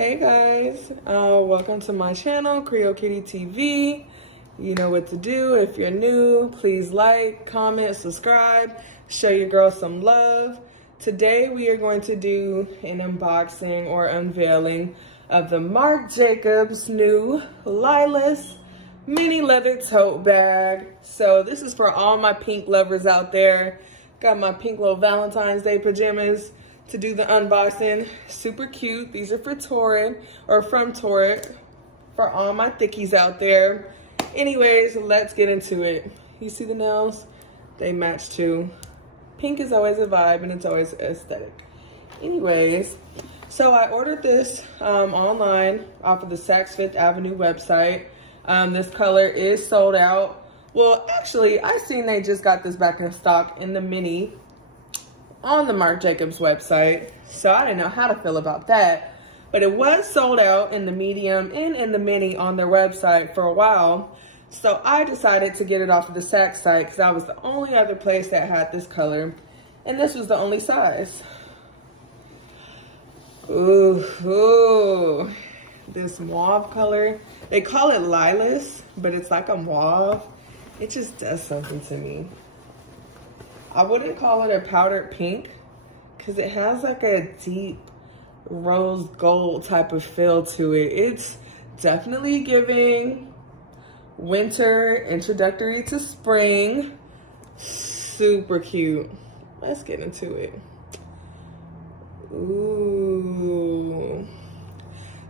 Hey guys, welcome to my channel, Creole Kitty TV. You know what to do. If you're new, please like, comment, subscribe, show your girl some love. Today we are going to do an unboxing or unveiling of the Marc Jacobs new Lilas mini leather tote bag. So this is for all my pink lovers out there. Got my pink little Valentine's Day pajamas to do the unboxing. Super cute. These are for Torrid, or from Torrid, for all my thickies out there. Anyways, let's get into it. You see the nails? They match too. Pink is always a vibe and it's always aesthetic. Anyways, so I ordered this online off of the Saks Fifth Avenue website. This color is sold out. Well, actually, I seen they just got this back in stock in the mini on the Marc Jacobs website, so I didn't know how to feel about that. But it was sold out in the medium and in the mini on their website for a while, so I decided to get it off of the Saks site because that was the only other place that had this color, and this was the only size. Ooh, this mauve color. They call it Lilas, but it's like a mauve. It just does something to me. I wouldn't call it a powdered pink because it has like a deep rose gold type of feel to it. It's definitely giving winter, introductory to spring. Super cute. Let's get into it. Ooh.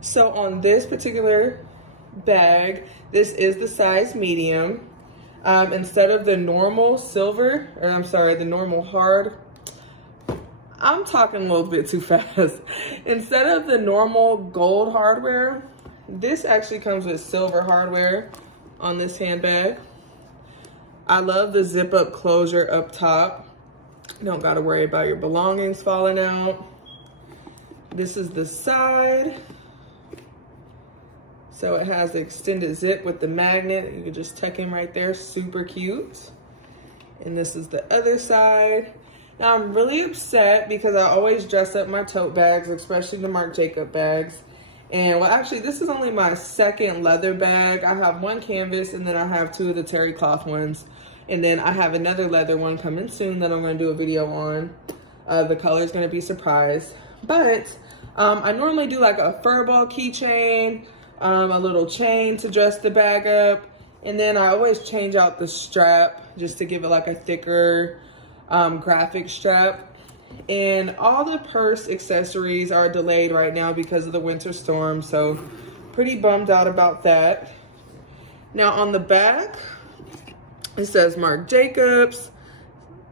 So on this particular bag, this is the size medium. Instead of the normal silver, or I'm sorry, the normal hard, I'm talking a little bit too fast. Instead of the normal gold hardware, this actually comes with silver hardware on this handbag. I love the zip up closure up top. You don't gotta worry about your belongings falling out. This is the side. So it has the extended zip with the magnet. You can just tuck in right there, super cute. And this is the other side. Now I'm really upset because I always dress up my tote bags, especially the Marc Jacobs bags. And well, actually this is only my second leather bag. I have one canvas and then I have two of the terry cloth ones. And then I have another leather one coming soon that I'm gonna do a video on. The color is gonna be surprise. But I normally do like a fur ball keychain, a little chain to dress the bag up, and then I always change out the strap just to give it like a thicker graphic strap. And all the purse accessories are delayed right now because of the winter storm, so pretty bummed out about that. Now on the back, it says Marc Jacobs,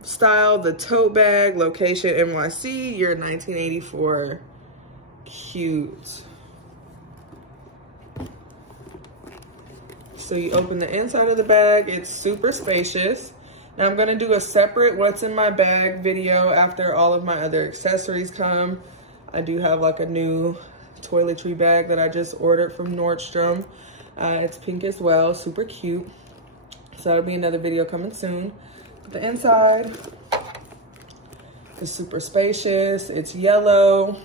style the tote bag, location NYC, year 1984. Cute. So you open the inside of the bag, it's super spacious. Now I'm gonna do a separate what's in my bag video after all of my other accessories come. I do have like a new toiletry bag that I just ordered from Nordstrom. It's pink as well, super cute. So that'll be another video coming soon. But the inside is super spacious, it's yellow.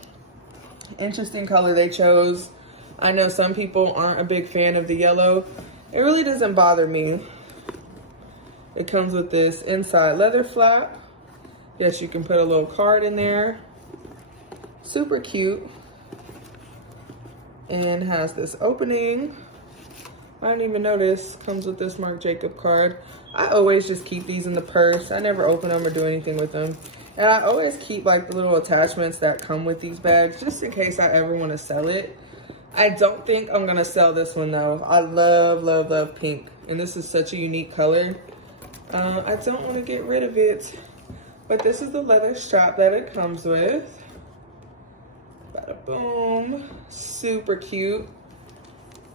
Interesting color they chose. I know some people aren't a big fan of the yellow. It really doesn't bother me. It comes with this inside leather flap. Yes, you can put a little card in there. Super cute. And has this opening. I didn't even notice. Comes with this Marc Jacobs card. I always just keep these in the purse. I never open them or do anything with them. And I always keep like the little attachments that come with these bags just in case I ever want to sell it. I don't think I'm gonna sell this one though. I love, love, love pink. And this is such a unique color. I don't wanna get rid of it. But this is the leather strap that it comes with. Bada boom, super cute.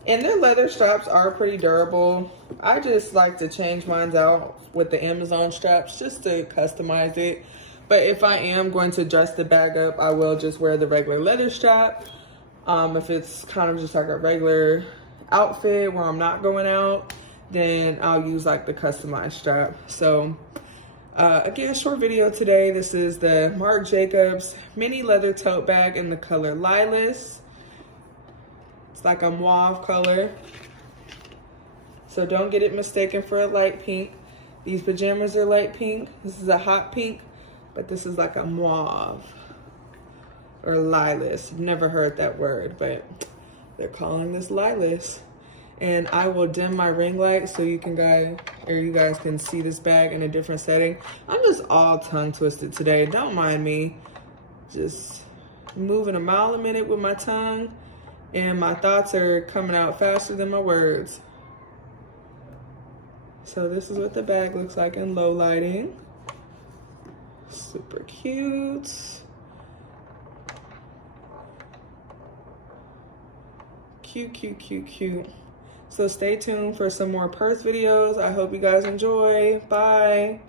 And their leather straps are pretty durable. I just like to change mine out with the Amazon straps just to customize it. But if I am going to dress the bag up, I will just wear the regular leather strap. If it's kind of just like a regular outfit where I'm not going out, then I'll use like the customized strap. So again, short video today. This is the Marc Jacobs mini leather tote bag in the color Lilas. It's like a mauve color. So don't get it mistaken for a light pink. These pajamas are light pink. This is a hot pink, but this is like a mauve or lilas. I've never heard that word, but they're calling this lilas. And I will dim my ring light so you guys can see this bag in a different setting. I'm just all tongue twisted today. Don't mind me. Just moving a mile a minute with my tongue, and my thoughts are coming out faster than my words. So this is what the bag looks like in low lighting. Super cute. Cute, cute, cute, cute. So stay tuned for some more purse videos. I hope you guys enjoy. Bye.